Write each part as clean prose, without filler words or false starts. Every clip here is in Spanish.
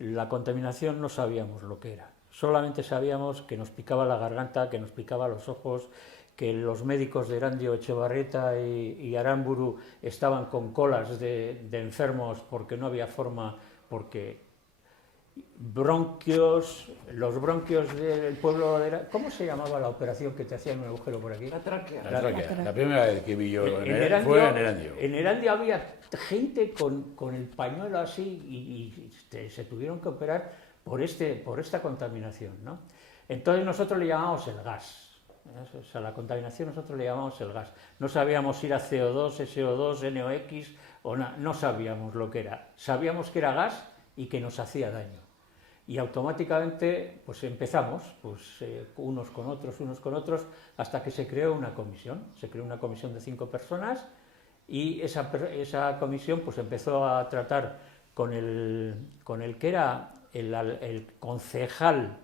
la contaminación no sabíamos lo que era. Solamente sabíamos que nos picaba la garganta, que nos picaba los ojos, que los médicos de Erandio, Etxebarrieta y Aramburu estaban con colas de enfermos porque no había forma, porque los bronquios del pueblo de... ¿Cómo se llamaba la operación que te hacían un agujero por aquí? La tráquea. La tráquea. La primera vez que vi yo Erandio, fue en Erandio. En Erandio había gente con el pañuelo así y se tuvieron que operar por esta contaminación, ¿no? Entonces nosotros le llamamos el gas. O sea, la contaminación nosotros le llamamos el gas. No sabíamos si era CO2, SO2, NOx, no sabíamos lo que era. Sabíamos que era gas y que nos hacía daño. Y automáticamente pues empezamos, unos con otros, hasta que se creó una comisión. Se creó una comisión de 5 personas y esa comisión pues empezó a tratar con el que era el concejal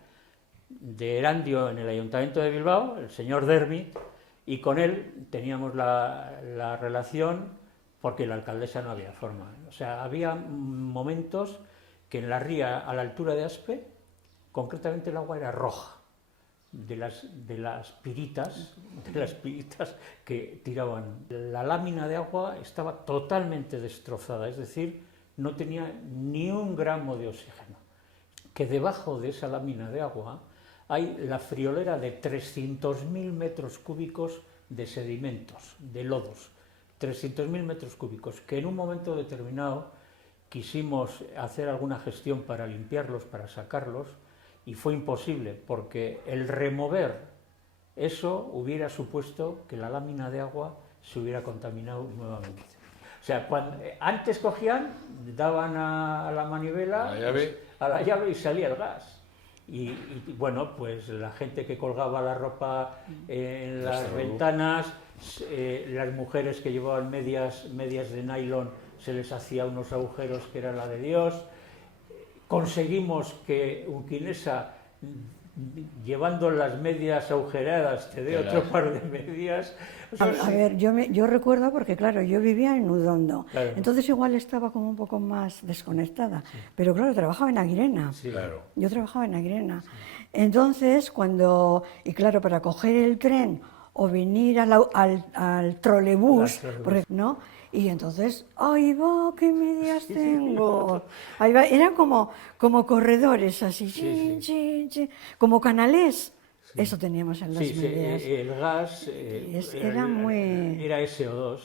de Erandio en el Ayuntamiento de Bilbao, el señor Dermit, y con él teníamos la relación porque la alcaldesa no había forma. O sea, había momentos que en la ría, a la altura de Aspe, concretamente el agua era roja, de las piritas que tiraban. La lámina de agua estaba totalmente destrozada, es decir, no tenía ni un gramo de oxígeno. Que debajo de esa lámina de agua hay la friolera de 300.000 metros cúbicos de sedimentos, de lodos, 300.000 metros cúbicos, que en un momento determinado quisimos hacer alguna gestión para limpiarlos, para sacarlos, y fue imposible, porque el remover eso hubiera supuesto que la lámina de agua se hubiera contaminado nuevamente. O sea, antes cogían, daban a la manivela, a la llave y salía el gas. Y bueno, pues la gente que colgaba la ropa en las ventanas, las mujeres que llevaban medias de nylon, se les hacía unos agujeros que era la de Dios. Conseguimos que Unquinesa, llevando las medias agujeradas, te dé otro par de medias. A ver, yo recuerdo porque, claro, yo vivía en Udondo, claro. Entonces igual estaba como un poco más desconectada, sí. Pero claro, trabajaba en Aguirena, sí, claro. Yo trabajaba en Aguirena, sí. Entonces y claro, para coger el tren o venir al trolebús, ¿no? Y entonces, ¡ay va, qué medias tengo! Ahí va. Eran como corredores así, chin, chin, chin, como canales. Sí. Eso teníamos en las medias. El gas era SO2,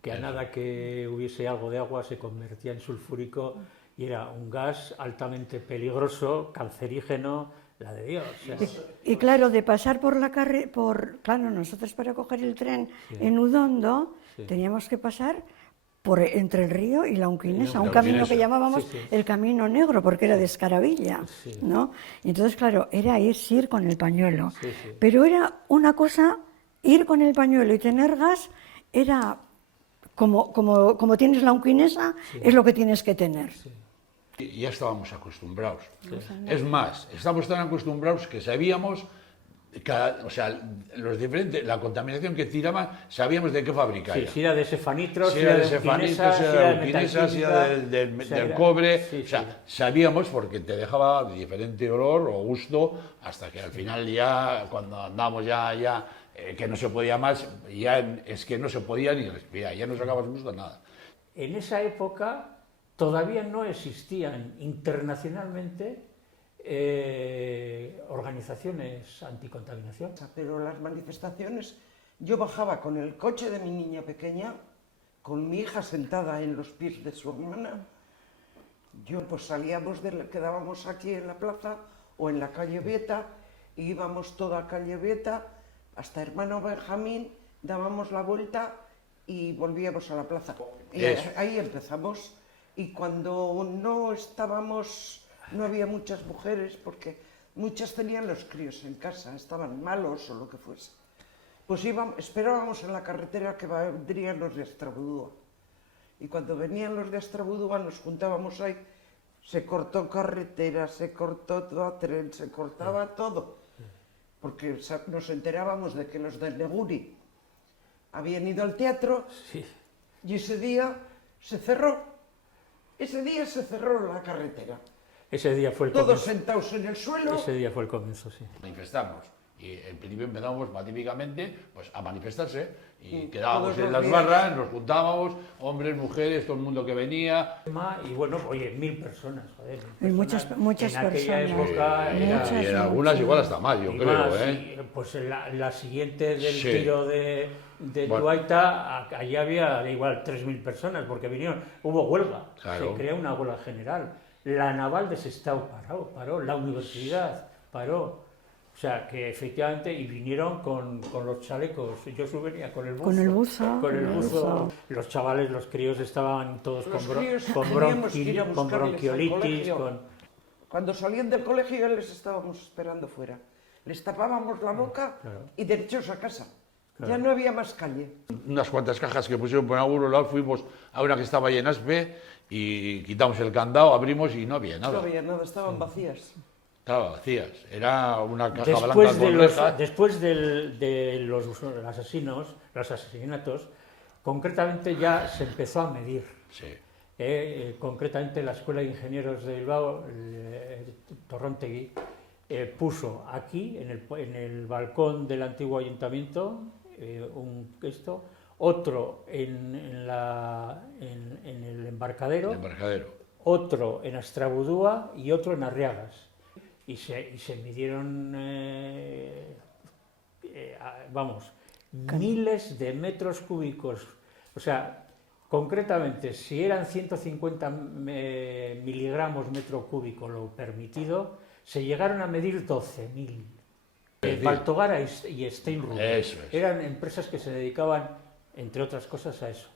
que a nada que hubiese algo de agua se convertía en sulfúrico y era un gas altamente peligroso, cancerígeno, la de Dios. O sea. Y claro, de pasar por claro, nosotros para coger el tren en Udondo teníamos que pasar entre el río y la Unquinesa, un camino que llamábamos el Camino Negro, porque era de escarabilla, ¿no? Y entonces, claro, era ir con el pañuelo. Pero era una cosa, ir con el pañuelo y tener gas, era como tienes la Unquinesa, es lo que tienes que tener. Ya estábamos acostumbrados. Es más, estamos tan acostumbrados que sabíamos, o sea, la contaminación que tiraban, sabíamos de qué fábrica era. Si era de sefanitro, si era de sefanitro, si era de Unquinesa, si era del cobre. O sea, sabíamos porque te dejaba de diferente olor o gusto, hasta que al final ya, cuando andábamos ya que no se podía más, ya es que no se podía ni respirar, ya no sacabas gusto a nada. En esa época todavía no existían internacionalmente organizaciones anticontaminación. Pero las manifestaciones, yo bajaba con el coche de mi niña pequeña, con mi hija sentada en los pies de su hermana. Pues salíamos, quedábamos aquí en la plaza o en la calle Beta, y íbamos toda calle Beta hasta Hermano Benjamín, dábamos la vuelta y volvíamos a la plaza. Y ahí empezamos. Y cuando no había muchas mujeres, porque muchas tenían los críos en casa, estaban malos o lo que fuese. Pues esperábamos en la carretera que vendrían los de Astrabudúa. Y cuando venían los de Astrabudúa nos juntábamos ahí, se cortó carretera, se cortó todo tren, se cortaba todo. Porque nos enterábamos de que los del Neguri habían ido al teatro y ese día se cerró. Ese día se cerró la carretera. Ese día fue el todos comienzo. sentados en el suelo. Ese día fue el comienzo, sí. Manifestamos. Y en principio empezamos pacíficamente pues, a manifestarse y quedábamos todos en los las días. barras, nos juntábamos, hombres, mujeres, todo el mundo que venía. Y bueno, oye, 1000 personas, joder. 1000 Y muchas en aquella personas. época era... Muchas. Y en algunas igual hasta más, yo y creo, más, ¿eh? y, pues la siguiente del Sí. tiro de Bueno. Tuaita, allí había igual 3000 personas, porque vinieron, hubo huelga, Claro. se creó una huelga general. La naval de Sestao paró, la universidad paró. O sea, que efectivamente, y vinieron con los chalecos, yo venía con el buzo. Con el buzo. Con el buzo. Los chavales, los críos estaban todos Los con, críos con, teníamos que ir a con buscarles al bronquiolitis, colegio. con... Cuando salían del colegio ya les estábamos esperando fuera. Les tapábamos la boca Claro. y derechos a casa. Claro. Ya no había más calle. Unas cuantas cajas que pusieron por algún lado, fuimos a una que estaba ahí en Aspe y quitamos el candado, abrimos y no había nada. No había nada, estaban vacías. Estaba vacías. Era una caja blanca con rejas. Después de los asesinatos, concretamente ya se empezó a medir. Sí. Concretamente la Escuela de Ingenieros de Bilbao, Torrontegui, puso aquí, en el balcón del antiguo ayuntamiento, otro en el embarcadero, El embarcadero. otro en Astrabudúa y otro en Arriagas. Y se midieron, miles de metros cúbicos. O sea, concretamente, si eran 150 miligramos metro cúbico lo permitido, se llegaron a medir 12.000. Baltogara y Steinruck Eso es. eran empresas que se dedicaban, entre otras cosas, a eso.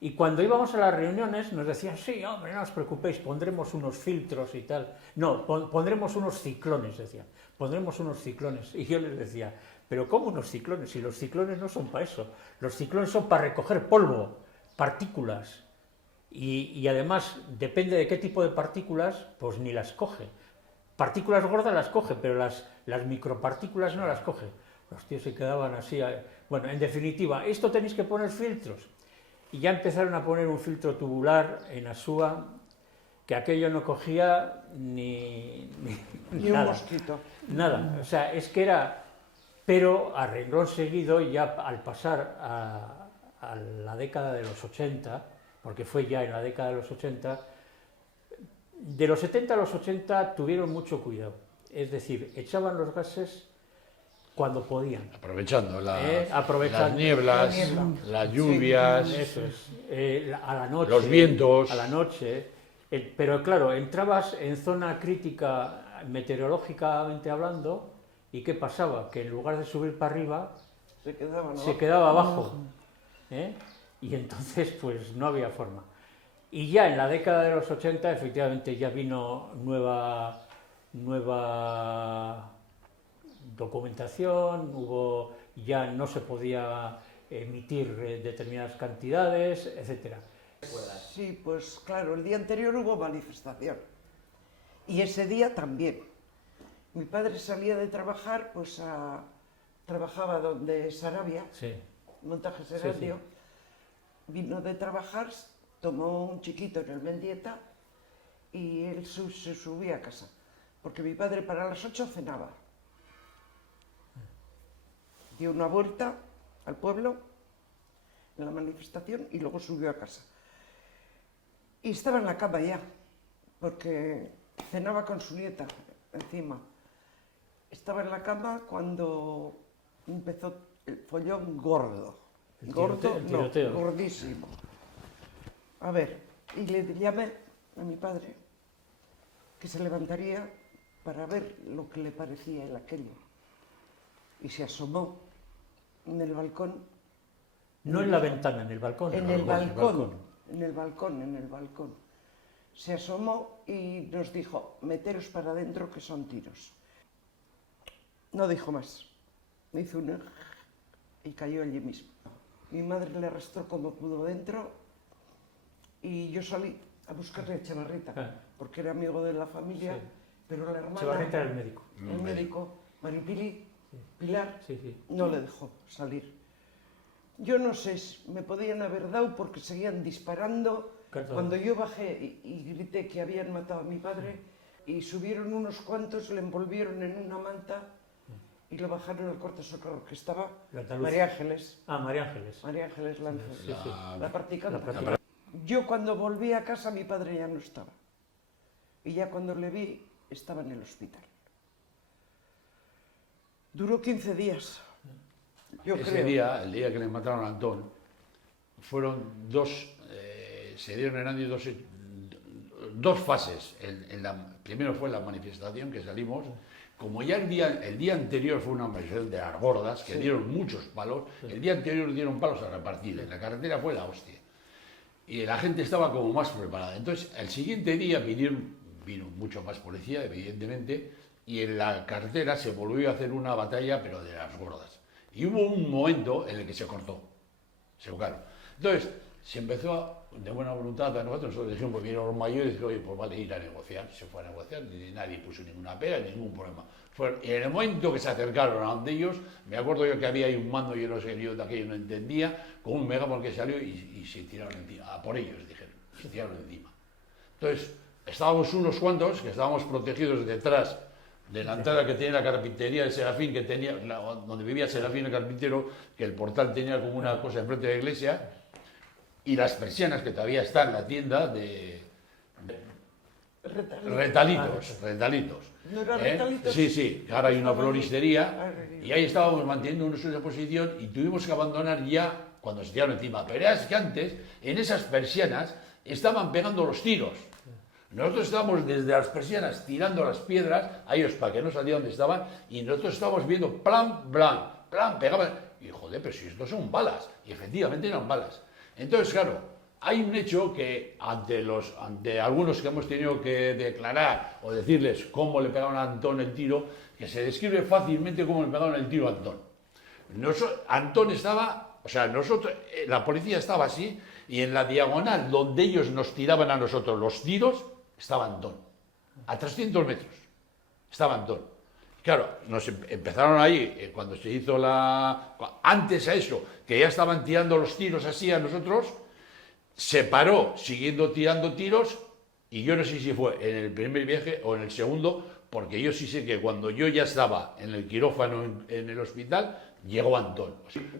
Y cuando íbamos a las reuniones nos decían, sí, hombre, no os preocupéis, pondremos unos filtros y tal. No, pondremos unos ciclones, decían, pondremos unos ciclones. Y yo les decía, pero ¿cómo unos ciclones? Si los ciclones no son para eso, los ciclones son para recoger polvo, partículas. Y además, depende de qué tipo de partículas, pues ni las coge. Partículas gordas las coge, pero las micropartículas no las coge. Los tíos se quedaban así. Bueno, en definitiva, esto tenéis que poner filtros. Y ya empezaron a poner un filtro tubular en Asúa, que aquello no cogía ni Ni nada. un mosquito. Nada, o sea, es que era... Pero a renglón seguido, ya al pasar a la década de los 80, porque fue ya en la década de los 80, de los 70 a los 80 tuvieron mucho cuidado. Es decir, echaban los gases cuando podían. Aprovechando Aprovechando las nieblas, la niebla. las lluvias, Eso es, a la noche. los vientos. A la noche. Pero claro, entrabas en zona crítica meteorológicamente hablando, ¿y qué pasaba? Que en lugar de subir para arriba, se quedaba abajo. Y entonces, pues no había forma. Y ya en la década de los 80, efectivamente, ya vino nueva documentación, ya no se podía emitir determinadas cantidades, etcétera. Sí, pues claro, el día anterior hubo manifestación. Y ese día también. Mi padre salía de trabajar, pues trabajaba donde Sarabia, Sí. montaje Serapio. Vino de trabajar, tomó un chiquito en el Mendieta y él se subía a casa. Porque mi padre para las 8 cenaba. Dio una vuelta al pueblo en la manifestación y luego subió a casa. Y estaba en la cama ya, porque cenaba con su nieta encima. Estaba en la cama cuando empezó el follón gordo. El Gordo, tiroteo. no, gordísimo. A ver, y le llamé a mi padre que se levantaría para ver lo que le parecía el aquello. Y se asomó en el balcón. No en la ventana, en el balcón. En el balcón. Se asomó y nos dijo, meteros para adentro que son tiros. No dijo más. Me hizo un y cayó allí mismo. Mi madre le arrastró como pudo dentro y yo salí a buscarle a Chavarrita, porque era amigo de la familia, Sí. pero la hermana... Chavarrita era el médico. El médico, Maripili, Pilar, Sí. no le dejó salir. Yo no sé, me podían haber dado porque seguían disparando. Claro. Cuando yo bajé y grité que habían matado a mi padre, y subieron unos cuantos, le envolvieron en una manta y lo bajaron al Corte Socorro, que estaba María Ángeles. Ah, María Ángeles. María Ángeles Lanza, Sí, sí. la practicante. La practicante. Yo cuando volví a casa mi padre ya no estaba. Y ya cuando le vi estaba en el hospital. Duró 15 días. Yo Ese creo. día, el día que le mataron a Antón, fueron se dieron en Andy dos fases. Primero fue la manifestación que salimos, como ya el día anterior fue una manifestación de las gordas, que dieron muchos palos, el día anterior dieron palos a repartir, en la carretera fue la hostia. Y la gente estaba como más preparada. Entonces, el siguiente día vino mucho más policía, evidentemente, y en la carretera se volvió a hacer una batalla, pero de las gordas. Y hubo un momento en el que se cortó, se tocaron. Entonces, se empezó de buena voluntad a nosotros dijimos, pues vinieron los mayores y dijeron, oye, pues vale, ir a negociar. Se fue a negociar, y nadie puso ninguna pega, ningún problema. Y en el momento que se acercaron a donde ellos, me acuerdo yo que había ahí un mando, yo no sé, yo de aquello no entendía, con un megáfono que salió y se tiraron encima, a por ellos, dijeron, se tiraron encima. Entonces, estábamos unos cuantos que estábamos protegidos detrás de la entrada que tenía la carpintería de Serafín, que tenía, donde vivía Serafín el carpintero, que el portal tenía como una cosa enfrente de la iglesia, y las persianas que todavía están en la tienda de retalitos. ¿No era retalitos? Sí, que ahora hay una floristería, y ahí estábamos manteniendo nuestra posición y tuvimos que abandonar ya cuando se tiraron encima. Pero es que antes, en esas persianas, estaban pegando los tiros. Nosotros estábamos desde las persianas tirando las piedras a ellos para que no salieran donde estaban, y nosotros estábamos viendo plan, pegaban. Y joder, pero si estos son balas. Y efectivamente eran balas. Entonces, claro, hay un hecho que ante algunos que hemos tenido que declarar o decirles cómo le pegaron a Antón el tiro, que se describe fácilmente cómo le pegaron el tiro a Antón. Antón estaba, la policía estaba así, y en la diagonal donde ellos nos tiraban a nosotros los tiros, estaba Antón. A 300 metros estaba Antón. Claro, nos empezaron ahí, cuando se hizo antes a eso, que ya estaban tirando los tiros así a nosotros, se paró siguiendo tirando tiros, y yo no sé si fue en el primer viaje o en el segundo, porque yo sí sé que cuando yo ya estaba en el quirófano en el hospital, llegó Antón.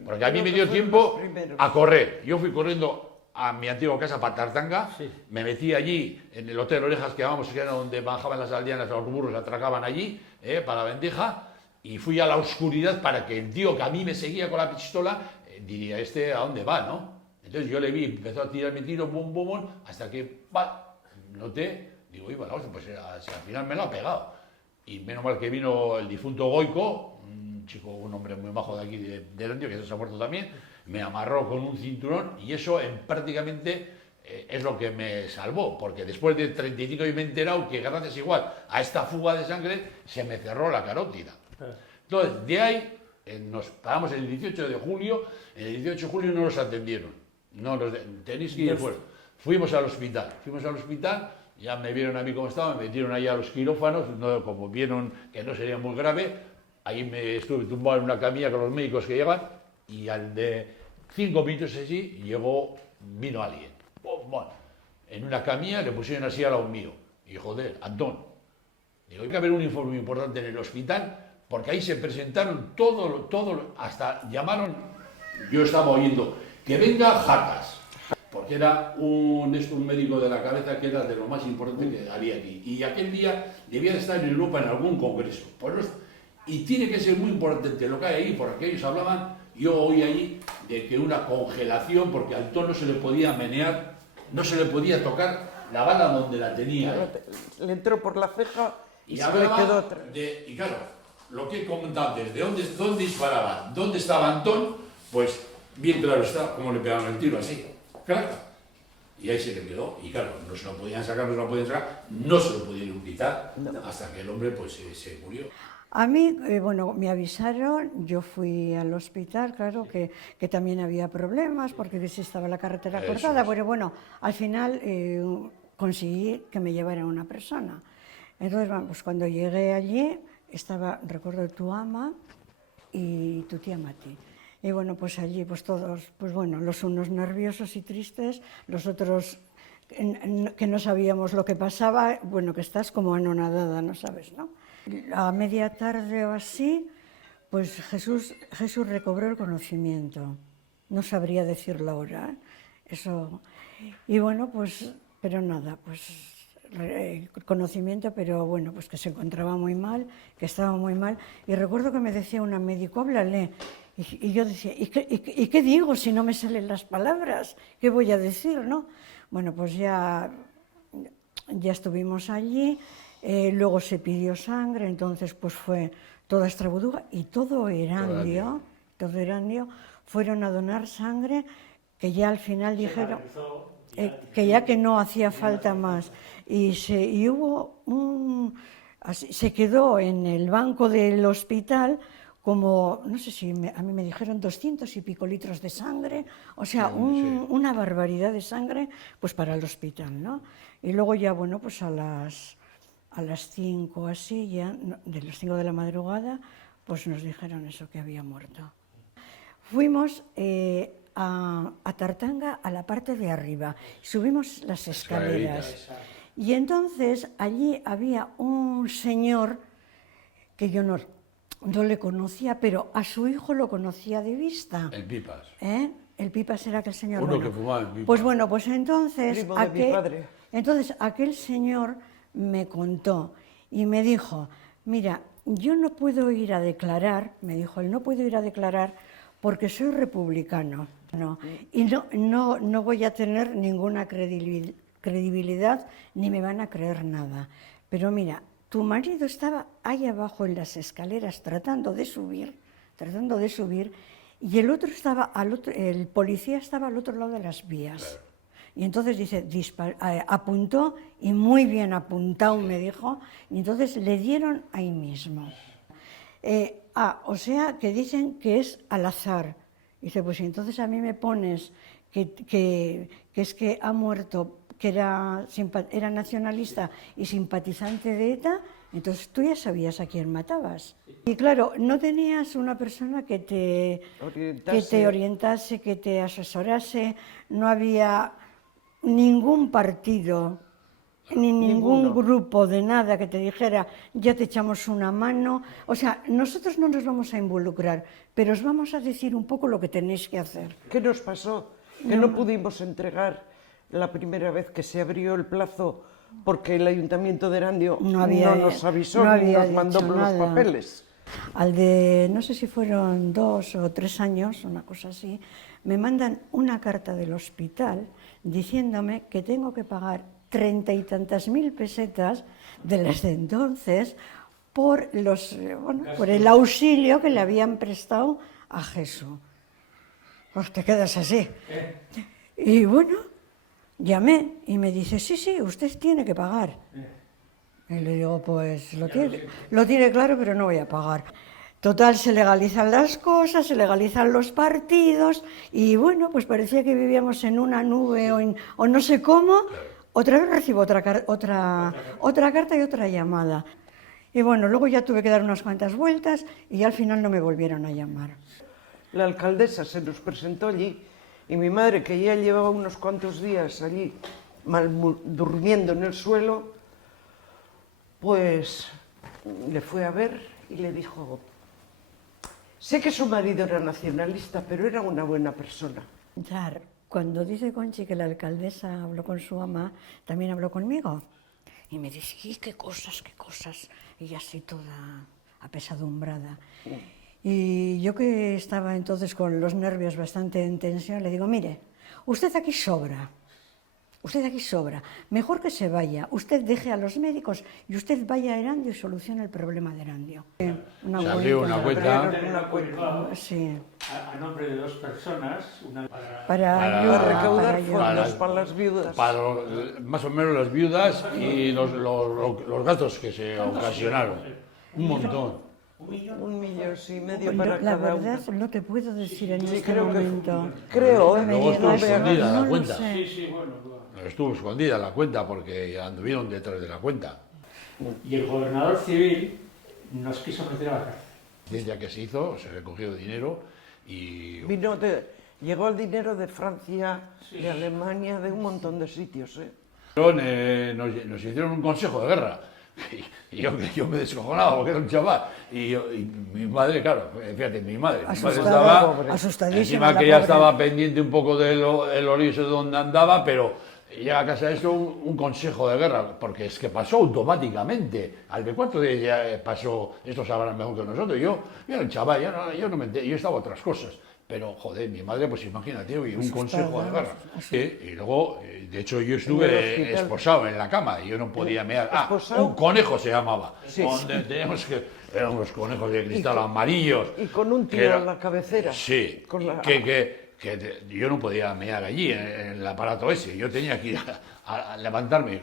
Porque a mí me dio tiempo a correr. Yo fui corriendo a mi antigua casa, Patartanga, me metí allí, en el Hotel Orejas, que era donde bajaban las aldeanas, los burros atracaban allí, para la Vendeja, y fui a la oscuridad para que el tío que a mí me seguía con la pistola, diría, ¿a dónde va, no? Entonces yo le vi, empezó a tirar mi tiro, bum, hasta que, noté, digo, iba, pues al final me lo ha pegado. Y menos mal que vino el difunto Goico, un hombre muy majo de aquí, de Landio, que se ha muerto también, me amarró con un cinturón, y eso prácticamente es lo que me salvó, porque después de 35 años me he enterado que gracias igual a esta fuga de sangre se me cerró la carótida. Entonces, de ahí nos paramos el 18 de julio, en el 18 de julio no nos atendieron, tenéis que ir fuera. Fuimos al hospital, ya me vieron a mí cómo estaba, me metieron allá a los quirófanos, como vieron que no sería muy grave, ahí me estuve tumbado en una camilla con los médicos que llegan, y al de 5 minutos así, vino alguien. Bueno, en una camilla le pusieron así al lado mío. Y joder, Antón, digo, hay que haber un informe importante en el hospital, porque ahí se presentaron hasta llamaron, yo estaba oyendo, que venga Jacas, porque era un médico de la cabeza que era de lo más importante que había aquí. Y aquel día debía de estar en Europa en algún congreso. Y tiene que ser muy importante lo que hay ahí, porque ellos hablaban, yo oí allí, de que una congelación, porque al Antón no se le podía menear, no se le podía tocar la bala donde la tenía. Le entró por la ceja y se le hablaba quedó atrás. Y claro, lo que he comentado antes, de dónde disparaban, dónde estaba Antón, pues bien claro está cómo le pegaban el tiro, así, claro. Y ahí se le quedó, y claro, no se lo podían sacar, no se lo podían quitar, hasta que el hombre pues se murió. A mí, me avisaron, yo fui al hospital, claro, que también había problemas, porque estaba la carretera cortada, pero bueno, al final conseguí que me llevara una persona. Entonces, pues cuando llegué allí, recuerdo tu ama y tu tía Mati. Y bueno, pues allí, pues todos, los unos nerviosos y tristes, los otros que no sabíamos lo que pasaba, bueno, que estás como anonadada, no sabes, ¿no? A media tarde o así, pues Jesús recobró el conocimiento. No sabría decir la hora, eso. Y bueno, pues, pero nada, pues conocimiento, pero bueno, pues que se encontraba muy mal, que estaba muy mal. Y recuerdo que me decía una médico, háblale. Y yo decía, ¿y qué digo si no me salen las palabras? ¿Qué voy a decir, no? Bueno, pues ya estuvimos allí, luego se pidió sangre, entonces pues fue toda Extremadura y todo Erandio fueron a donar sangre, que ya al final dijeron que ya que no hacía falta más. Y hubo se quedó en el banco del hospital como, no sé si a mí me dijeron 200 y pico litros de sangre, o sea, una barbaridad de sangre pues para el hospital, ¿no? Y luego ya, bueno, pues a las 5 así, ya, de las 5 de la madrugada, pues nos dijeron eso, que había muerto. Fuimos a Tartanga, a la parte de arriba, subimos las escaleras. Y entonces allí había un señor que yo no le conocía, pero a su hijo lo conocía de vista. El Pipas. El Pipas era aquel señor. Uno que fumaba el Pipas. Pues bueno, pues entonces mi padre. Aquel señor me contó y me dijo, mira, yo no puedo ir a declarar, me dijo él, no puedo ir a declarar porque soy republicano, ¿no? Y no voy a tener ninguna credibilidad ni me van a creer nada. Pero mira, tu marido estaba ahí abajo en las escaleras tratando de subir, y el otro estaba el policía estaba al otro lado de las vías. Claro. Y entonces dice, apuntó, y muy bien apuntado, me dijo, y entonces le dieron ahí mismo. O sea, que dicen que es al azar. Dice, pues entonces a mí me pones que es que ha muerto, que era nacionalista y simpatizante de ETA, entonces tú ya sabías a quién matabas. Y claro, no tenías una persona que te orientase, que te asesorase, no había ningún partido, ni ningún grupo de nada que te dijera, ya te echamos una mano. O sea, nosotros no nos vamos a involucrar, pero os vamos a decir un poco lo que tenéis que hacer. ¿Qué nos pasó? Que no pudimos entregar la primera vez que se abrió el plazo porque el Ayuntamiento de Erandio no nos avisó ni nos mandó los papeles. Al de, no sé si fueron 2 o 3 años, una cosa así, me mandan una carta del hospital diciéndome que tengo que pagar 30 y tantas mil pesetas de las de entonces por el auxilio que le habían prestado a Jesús. Pues te quedas así. Y bueno, llamé y me dice, sí, usted tiene que pagar. Y le digo, pues lo tiene claro, pero no voy a pagar. Total, se legalizan las cosas, se legalizan los partidos, y bueno, pues parecía que vivíamos en una nube o no sé cómo. Otra vez recibo otra carta y otra llamada. Y bueno, luego ya tuve que dar unas cuantas vueltas y al final no me volvieron a llamar. La alcaldesa se nos presentó allí y mi madre, que ya llevaba unos cuantos días allí durmiendo en el suelo, pues le fue a ver y le dijo, sé que su marido era nacionalista, pero era una buena persona. Claro, cuando dice Conchi que la alcaldesa habló con su ama, también habló conmigo. Y me dice, qué cosas, y así toda apesadumbrada. Y yo, que estaba entonces con los nervios bastante en tensión, le digo, mire, usted aquí sobra, mejor que se vaya, usted deje a los médicos y usted vaya a Erandio y solucione el problema de Erandio. Se abrió una cuenta. Sí. A nombre de 2 personas, una para recaudar fondos para las viudas. Para más o menos las viudas y los gastos que se ocasionaron. Un montón. 1,5 millones para la cada uno. La verdad no te puedo decir en este momento. Creo, luego estuvo escondida la cuenta. Sí, bueno. Estuvo escondida la cuenta porque anduvieron detrás de la cuenta. Y el gobernador civil nos quiso meter a la cárcel. Desde que se hizo, se recogió dinero y... Vino Llegó el dinero de Francia, de Alemania, de un montón de sitios, ¿eh? Nos hicieron un consejo de guerra. Y yo me descojonaba porque era un chaval. Y mi madre, claro, fíjate, mi madre estaba asustadísima. Encima que ya estaba pendiente un poco de los líos de donde andaba, pero llega a casa de esto un consejo de guerra, porque es que pasó automáticamente. Al de 4 días ya pasó, estos sabrán mejor que nosotros. Yo era un chaval, yo no me enteré, yo estaba a otras cosas. Pero, joder, mi madre, pues imagínate, oye, un consejo de guerra. Y luego, de hecho, yo estuve esposado en la cama y yo no podía mear. Un conejo se llamaba. Sí, donde teníamos que... Eran unos conejos de cristal amarillos. Y con un tiro en la cabecera. Sí, que yo no podía mear allí, en el aparato ese. Yo tenía que ir a levantarme.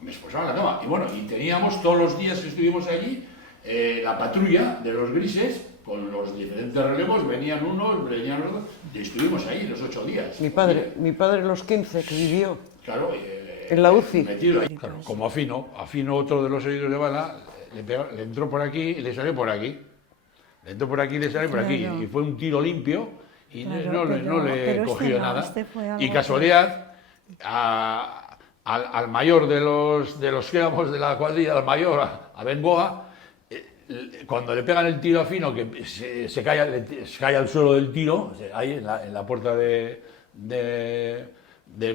Me esposaba en la cama. Y bueno, y teníamos todos los días que estuvimos allí, la patrulla de los grises, con los diferentes relevos, venían unos, venían otros, y estuvimos ahí los 8 días. Mi padre los 15 que vivió. Claro, en la UCI. Metido ahí. Claro, como Afino, otro de los heridos de bala, le entró por aquí y le salió por aquí. Le entró por aquí y le salió por aquí. Y fue un tiro limpio y no le cogió nada. Y casualidad, al mayor de los que éramos de la cuadrilla, al mayor, a Bengoa, cuando le pegan el tiro a Fino, que se cae al suelo del tiro, ahí en la puerta del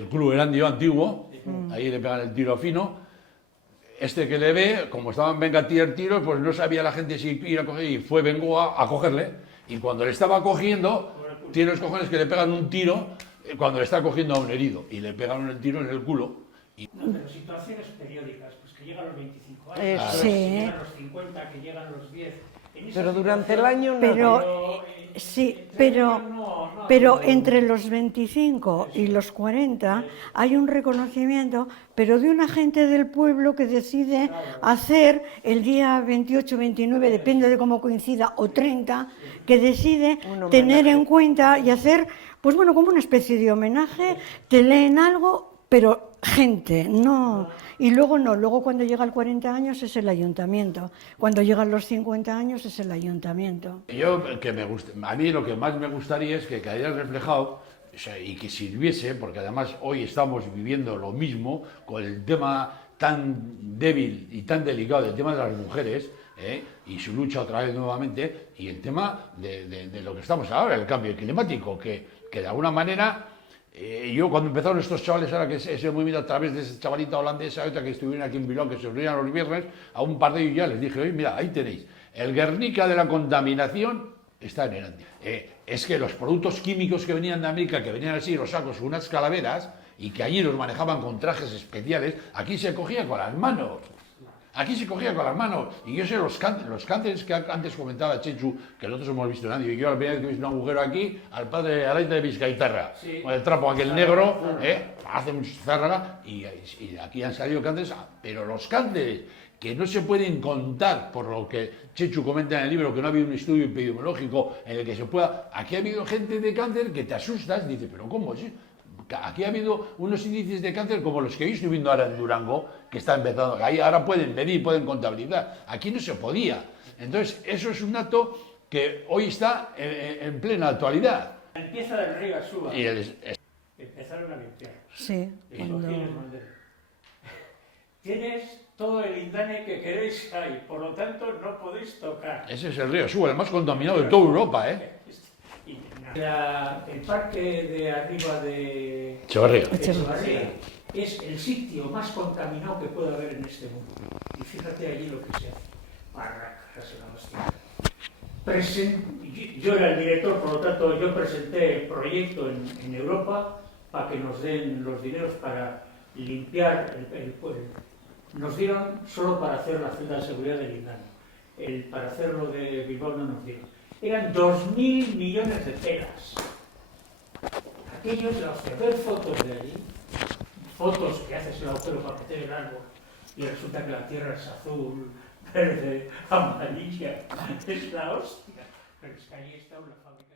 Club Erandio antiguo, ahí le pegan el tiro a Fino. Este que le ve, como estaban venga a tirar tiros, pues no sabía la gente si ir a coger, y fue Bengoa a cogerle. Y cuando le estaba cogiendo, tiene los cojones que le pegan un tiro cuando le está cogiendo a un herido, y le pegaron el tiro en el culo. No, pero situaciones periódicas, pues que llegan los 25 años, Sí. que llegan los 50, que llegan los 10. Pero durante el año no. Pero entre los 25 y los 40 hay un reconocimiento, pero de una gente del pueblo que decide hacer el día 28, 29, depende de cómo coincida, o 30, que decide tener en cuenta y hacer, pues bueno, como una especie de homenaje, te leen algo, pero gente, no. Y luego cuando llega el 40 años es el ayuntamiento, cuando llegan los 50 años es el ayuntamiento. A mí lo que más me gustaría es que quedara reflejado, o sea, y que sirviese, porque además hoy estamos viviendo lo mismo con el tema tan débil y tan delicado del tema de las mujeres, y su lucha otra vez nuevamente, y el tema de lo que estamos ahora, el cambio climático, que de alguna manera... yo cuando empezaron estos chavales, ahora que ese movimiento a través de esa chavalita holandesa, otra que estuvieron aquí en Bilbao, que se reunían los viernes, a un par de ellos ya les dije, oye, mira, ahí tenéis, el Guernica de la contaminación está en Erandio. Es que los productos químicos que venían de América, que venían así, los sacos, unas calaveras, y que allí los manejaban con trajes especiales, aquí se cogía con las manos. Aquí se cogía con las manos, y yo sé los cánceres que antes comentaba Chechu, que nosotros hemos visto en Andy, y yo la primera vez que he visto un agujero aquí, al padre Alaita de Vizcaitarra, con el trapo aquel negro, hace mucho zárraga, y aquí han salido cánceres, pero los cánceres que no se pueden contar, por lo que Chechu comenta en el libro, que no ha habido un estudio epidemiológico en el que se pueda... Aquí ha habido gente de cáncer que te asustas, dice, pero ¿cómo? ¿Sí? Aquí ha habido unos índices de cáncer como los que yo estoy viendo ahora en Durango, que está empezando, ahí ahora pueden medir, pueden contabilizar, aquí no se podía. Entonces, eso es un dato que hoy está en plena actualidad. Empieza del río a Suba. Empezaron a limpiar. Sí. Tienes todo el lindane que queréis ahí, por lo tanto no podéis tocar. Ese es el río Suba, el más contaminado de toda Europa, El parque de arriba de Echevarría es el sitio más contaminado que puede haber en este mundo. Y fíjate allí lo que se hace. Barracas en la hostia. Yo era el director, por lo tanto yo presenté el proyecto en Europa para que nos den los dineros para limpiar el pueblo. Nos dieron solo para hacer la celda de seguridad de Lindane. Para hacerlo de Bilbao no nos dieron. Eran 2.000 millones de pelas. Aquellos de los que ver fotos de allí, fotos que haces el agujero para meter el árbol y resulta que la tierra es azul, verde, amarilla, es la hostia. Pero es que allí está una fábrica.